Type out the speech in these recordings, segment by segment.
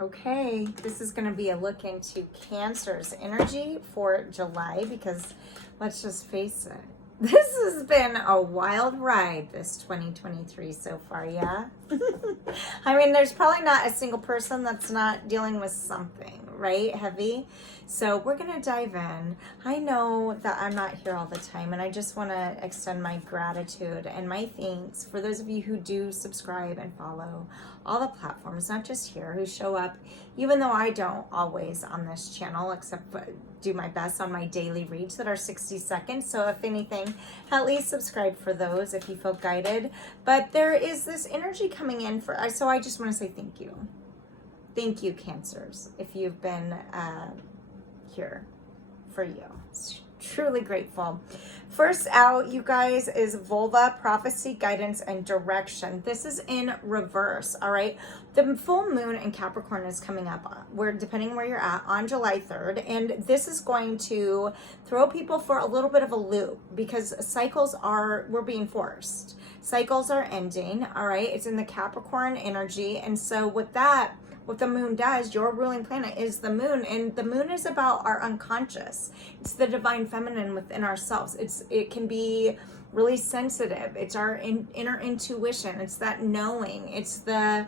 Okay, this is going to be a look into Cancer's energy for July because let's just face it, this has been a wild ride, this 2023 so far, yeah? I mean, there's probably not a single person that's not dealing with something, right? Heavy. So we're going to dive in. I know that I'm not here all the time, and I just want to extend my gratitude and my thanks for those of you who do subscribe and follow all the platforms, not just here, who show up, even though I don't always on this channel, except do my best on my daily reads that are 60 seconds. So if anything, at least subscribe for those if you feel guided. But there is this energy coming in so I just want to say thank you. Thank you, Cancers, if you've been here for you. It's truly grateful. First out, you guys, is Vulva, Prophecy, Guidance, and Direction. This is in reverse, all right? The full moon in Capricorn is coming up, depending where you're at, on July 3rd, and this is going to throw people for a little bit of a loop because we're being forced. Cycles are ending, all right? It's in the Capricorn energy, and so with that, what the moon does, your ruling planet is the moon, and the moon is about our unconscious. It's the divine feminine within ourselves. It can be really sensitive. It's our inner intuition. It's that knowing. It's the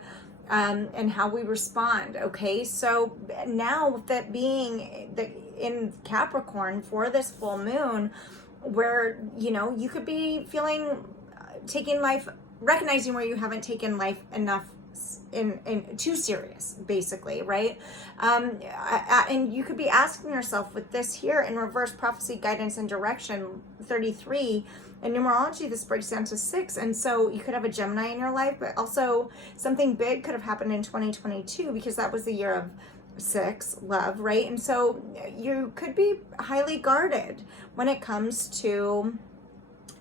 and how we respond. Okay, so now with that being in Capricorn for this full moon, where you could be feeling taking life, recognizing where you haven't taken life enough in too serious, basically, right? And you could be asking yourself with this here in reverse, Prophecy, Guidance, and Direction 33. In numerology, this breaks down to 6, and so you could have a Gemini in your life, but also something big could have happened in 2022 because that was the year of 6, love, right? And so you could be highly guarded when it comes to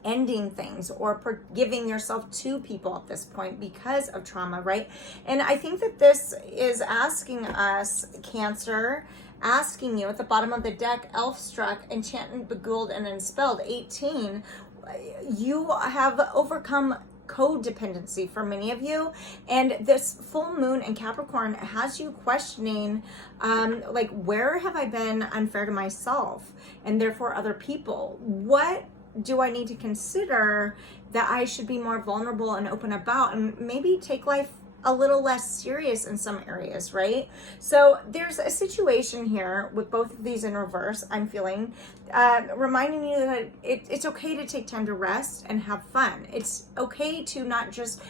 ending things or giving yourself to people at this point because of trauma, right? And I think that this is asking us, Cancer, asking you at the bottom of the deck, Elf Struck, Enchantment, Beguiled, and Unspelled, 18, you have overcome codependency for many of you, and this full moon in Capricorn has you questioning where have I been unfair to myself and therefore other people? What do I need to consider that I should be more vulnerable and open about, and maybe take life a little less serious in some areas, right? So there's a situation here with both of these in reverse, I'm feeling, reminding you that it's okay to take time to rest and have fun. It's okay to not just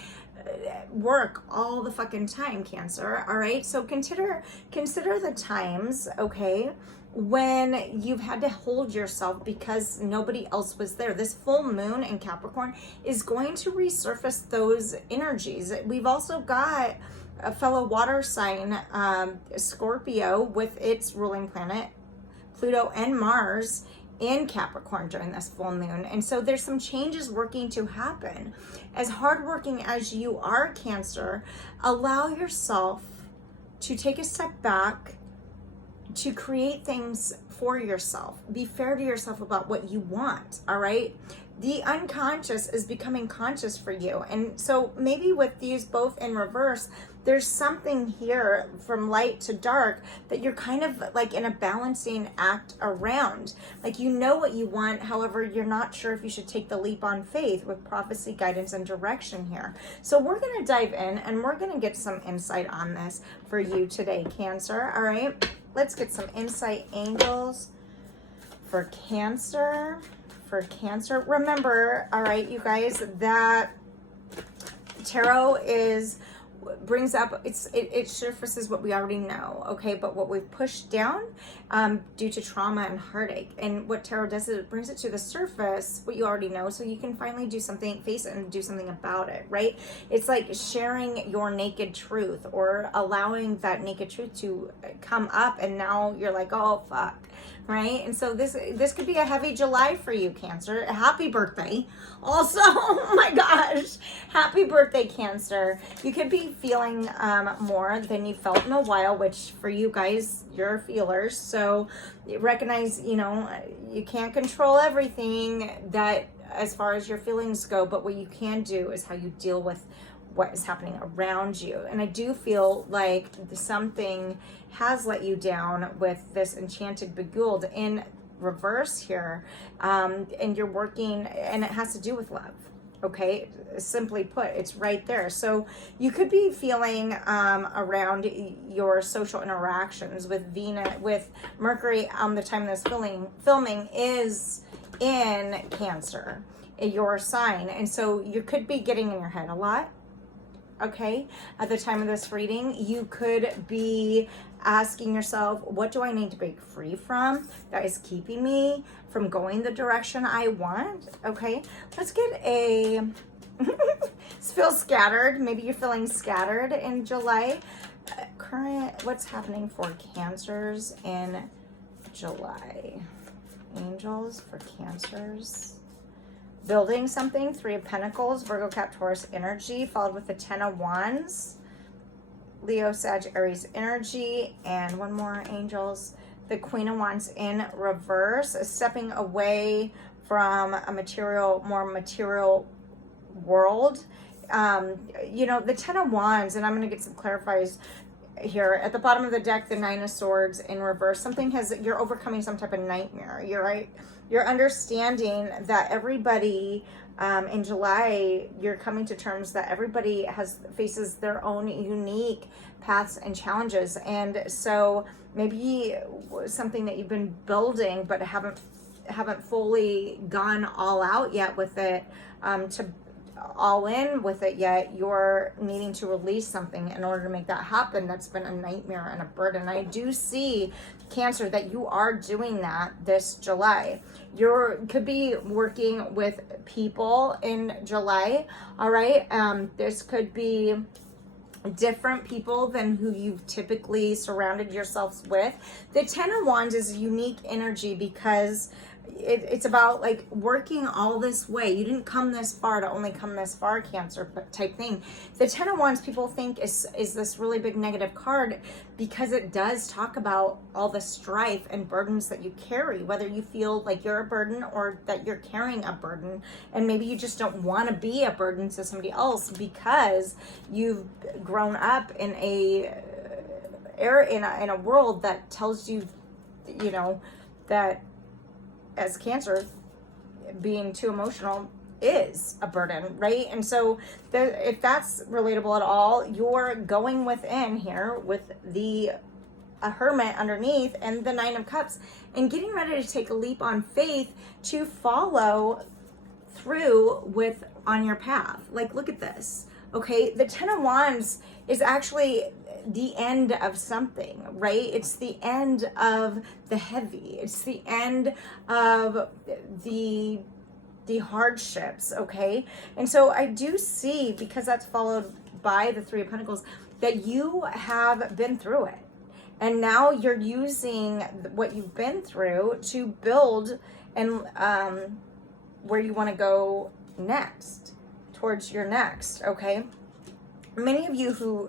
work all the fucking time, Cancer, all right? So consider the times, okay, when you've had to hold yourself because nobody else was there. This full moon in Capricorn is going to resurface those energies. We've also got a fellow water sign, Scorpio, with its ruling planet, Pluto and Mars, in Capricorn during this full moon. And so there's some changes working to happen. As hardworking as you are, Cancer, allow yourself to take a step back, to create things for yourself. Be fair to yourself about what you want, all right? The unconscious is becoming conscious for you. And so maybe with these both in reverse, there's something here from light to dark that you're kind of like in a balancing act around. Like you know what you want, however, you're not sure if you should take the leap on faith with Prophecy, Guidance, and Direction here. So we're going to dive in and we're going to get some insight on this for you today, Cancer, all right? Let's get some insight angels for Cancer. Remember, all right, you guys, that tarot brings up, it surfaces what we already know, okay, but what we've pushed down due to trauma and heartache. And what tarot does is it brings it to the surface, what you already know, so you can finally face it and do something about it, right? It's like sharing your naked truth or allowing that naked truth to come up, and now you're like, oh fuck, right? And so this could be a heavy July for you, Cancer. Happy birthday also. Oh my gosh, happy birthday, Cancer. You could be feeling more than you felt in a while, which for you guys, you're feelers, so recognize, you can't control everything that as far as your feelings go, but what you can do is how you deal with what is happening around you. And I do feel like something has let you down with this enchanted beguiled in reverse here. And you're working, and it has to do with love. Okay, simply put, it's right there. So you could be feeling around your social interactions with Venus, with Mercury on the time this filming is in Cancer, your sign. And so you could be getting in your head a lot. Okay, at the time of this reading, you could be asking yourself, what do I need to break free from that is keeping me from going the direction I want? Okay, let's get a feel scattered. Maybe you're feeling scattered in July. Current, what's happening for Cancers in July? Angels for Cancers. Building something, 3 of Pentacles, Virgo, Cap, Taurus energy, followed with the 10 of Wands, Leo, Sag, Aries energy, and one more, Angels, the Queen of Wands in reverse, stepping away from a more material world. You know, the 10 of Wands, and I'm going to get some clarifiers here. At the bottom of the deck, the 9 of Swords in reverse. You're overcoming some type of nightmare. You're right. You're understanding that everybody in July, you're coming to terms that everybody faces their own unique paths and challenges. And so maybe something that you've been building but haven't fully gone all out yet with it, to all in with it yet, you're needing to release something in order to make that happen. That's been a nightmare and a burden. I do see, Cancer, that you are doing that this July. Could be working with people in July. All right. This could be different people than who you've typically surrounded yourselves with. The 10 of Wands is a unique energy because it's about like working all this way. You didn't come this far to only come this far, Cancer type thing. The 10 of Wands, people think is this really big negative card because it does talk about all the strife and burdens that you carry, whether you feel like you're a burden or that you're carrying a burden, and maybe you just don't want to be a burden to somebody else because you've grown up in a world that tells you, you know, that as Cancer, being too emotional is a burden, right? And so if that's relatable at all, you're going within here with a Hermit underneath and the 9 of Cups and getting ready to take a leap on faith to follow through on your path. Like, look at this. Okay, the 10 of Wands is actually the end of something, right? It's the end of the heavy. It's the end of the hardships, okay? And so I do see, because that's followed by the 3 of Pentacles, that you have been through it. And now you're using what you've been through to build and where you want to go next, towards your next, okay? Many of you who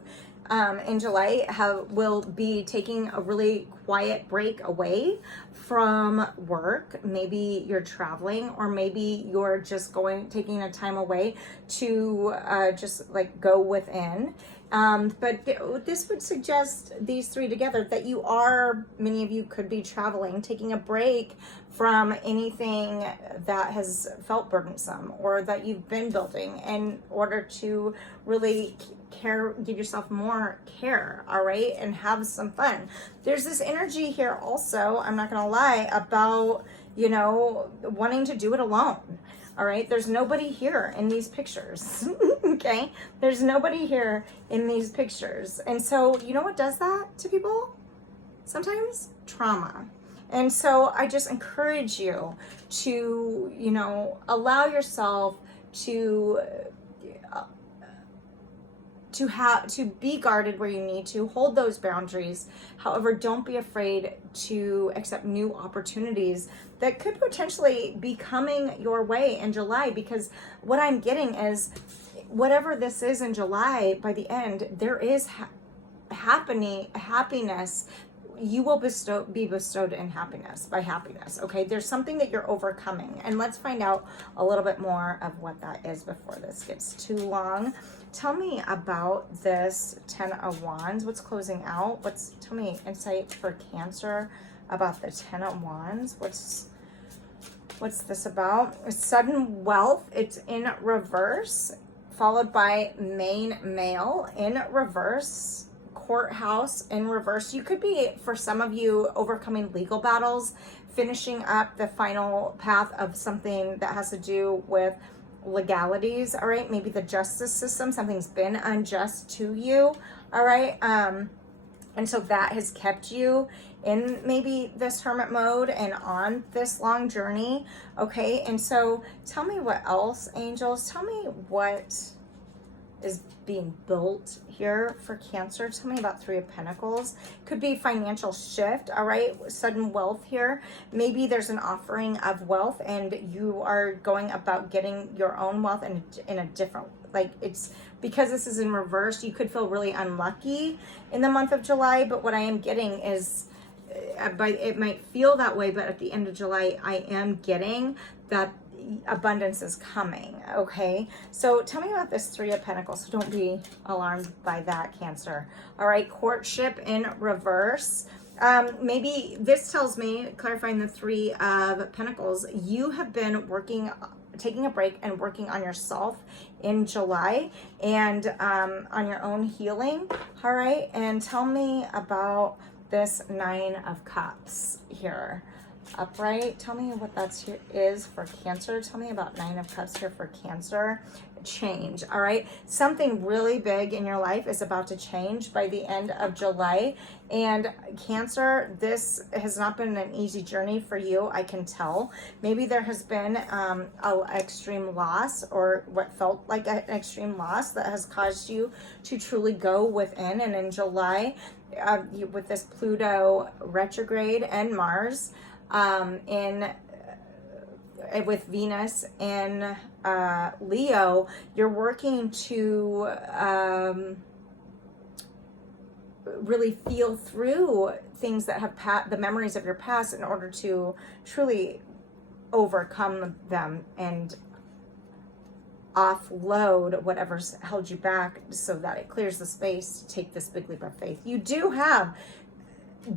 in July will be taking a really quiet break away from work. Maybe you're traveling, or maybe you're just taking a time away to just like go within. But this would suggest, these 3 together, that many of you could be traveling, taking a break from anything that has felt burdensome or that you've been building in order to really give yourself more care, all right, and have some fun. There's this energy here also, I'm not gonna lie, about, you know, wanting to do it alone. All right, there's nobody here in these pictures. Okay, there's nobody here in these pictures. And so, you know what does that to people? Sometimes trauma. And so I just encourage you to, you know, allow yourself to be guarded where you need to, hold those boundaries. However, don't be afraid to accept new opportunities that could potentially be coming your way in July, because what I'm getting is whatever this is in July, by the end, there is happiness you will be bestowed in happiness, by happiness, okay? There's something that you're overcoming, and let's find out a little bit more of what that is before this gets too long. Tell me about this 10 of Wands. What's closing out? Tell me insight for Cancer about the 10 of Wands. What's this about? Sudden wealth. It's in reverse, followed by main male in reverse. Courthouse in reverse. You could be, for some of you, overcoming legal battles, finishing up the final path of something that has to do with legalities. All right, maybe the justice system, something's been unjust to you. All right, and so that has kept you in maybe this hermit mode and on this long journey. Okay, and so tell me what else, angels. Tell me what is being built here for Cancer. Tell me about Three of Pentacles. Could be financial shift. All right, sudden wealth here. Maybe there's an offering of wealth and you are going about getting your own wealth in a different, like, it's because this is in reverse. You could feel really unlucky in the month of July, but what I am getting is, it might feel that way, but at the end of July, I am getting that abundance is coming. Okay, so tell me about this Three of Pentacles. So don't be alarmed by that, Cancer. All right, courtship in reverse. Maybe this tells me, clarifying the Three of Pentacles, you have been taking a break and working on yourself in July and on your own healing. All right, and tell me about this Nine of Cups here. Upright. Tell me what that is for Cancer. Tell me about Nine of Cups here for Cancer. Change. All right, something really big in your life is about to change by the end of July. And Cancer, this has not been an easy journey for you, I can tell. Maybe there has been an extreme loss, or what felt like an extreme loss, that has caused you to truly go within. And in July, with this Pluto retrograde and Mars with Venus in Leo, you're working to really feel through things that have the memories of your past in order to truly overcome them and offload whatever's held you back so that it clears the space to take this big leap of faith. You do have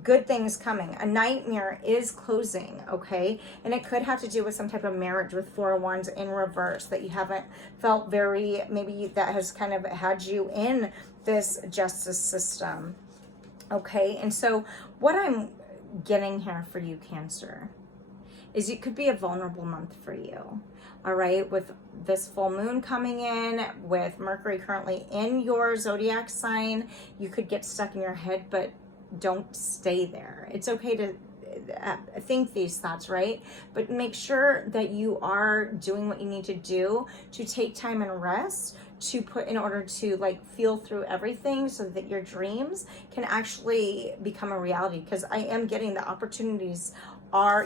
good things coming. A nightmare is closing, okay? And it could have to do with some type of marriage with Four of Wands in reverse that you haven't felt maybe that has kind of had you in this justice system, okay? And so what I'm getting here for you, Cancer, is it could be a vulnerable month for you. All right, with this full moon coming in, with Mercury currently in your zodiac sign, you could get stuck in your head, but don't stay there. It's okay to think these thoughts, right? But make sure that you are doing what you need to do to take time and rest in order to feel through everything so that your dreams can actually become a reality. Because I am getting the opportunities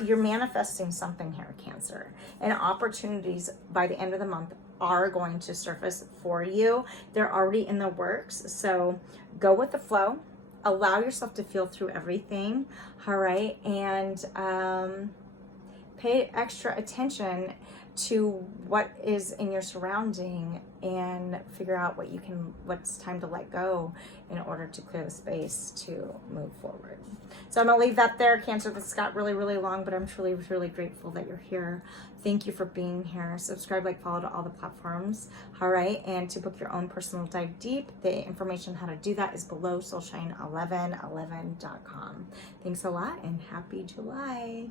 you're manifesting something here, Cancer, and opportunities by the end of the month are going to surface for you. They're already in the works. So go with the flow. Allow yourself to feel through everything, all right? And pay extra attention to what is in your surrounding and figure out what's time to let go in order to clear the space to move forward. So I'm gonna leave that there, Cancer. This got really, really long, but I'm truly, truly grateful that you're here. Thank you for being here. Subscribe, follow to all the platforms, all right? And to book your own personal dive deep, the information how to do that is below, soulshine1111.com. Thanks a lot and happy July.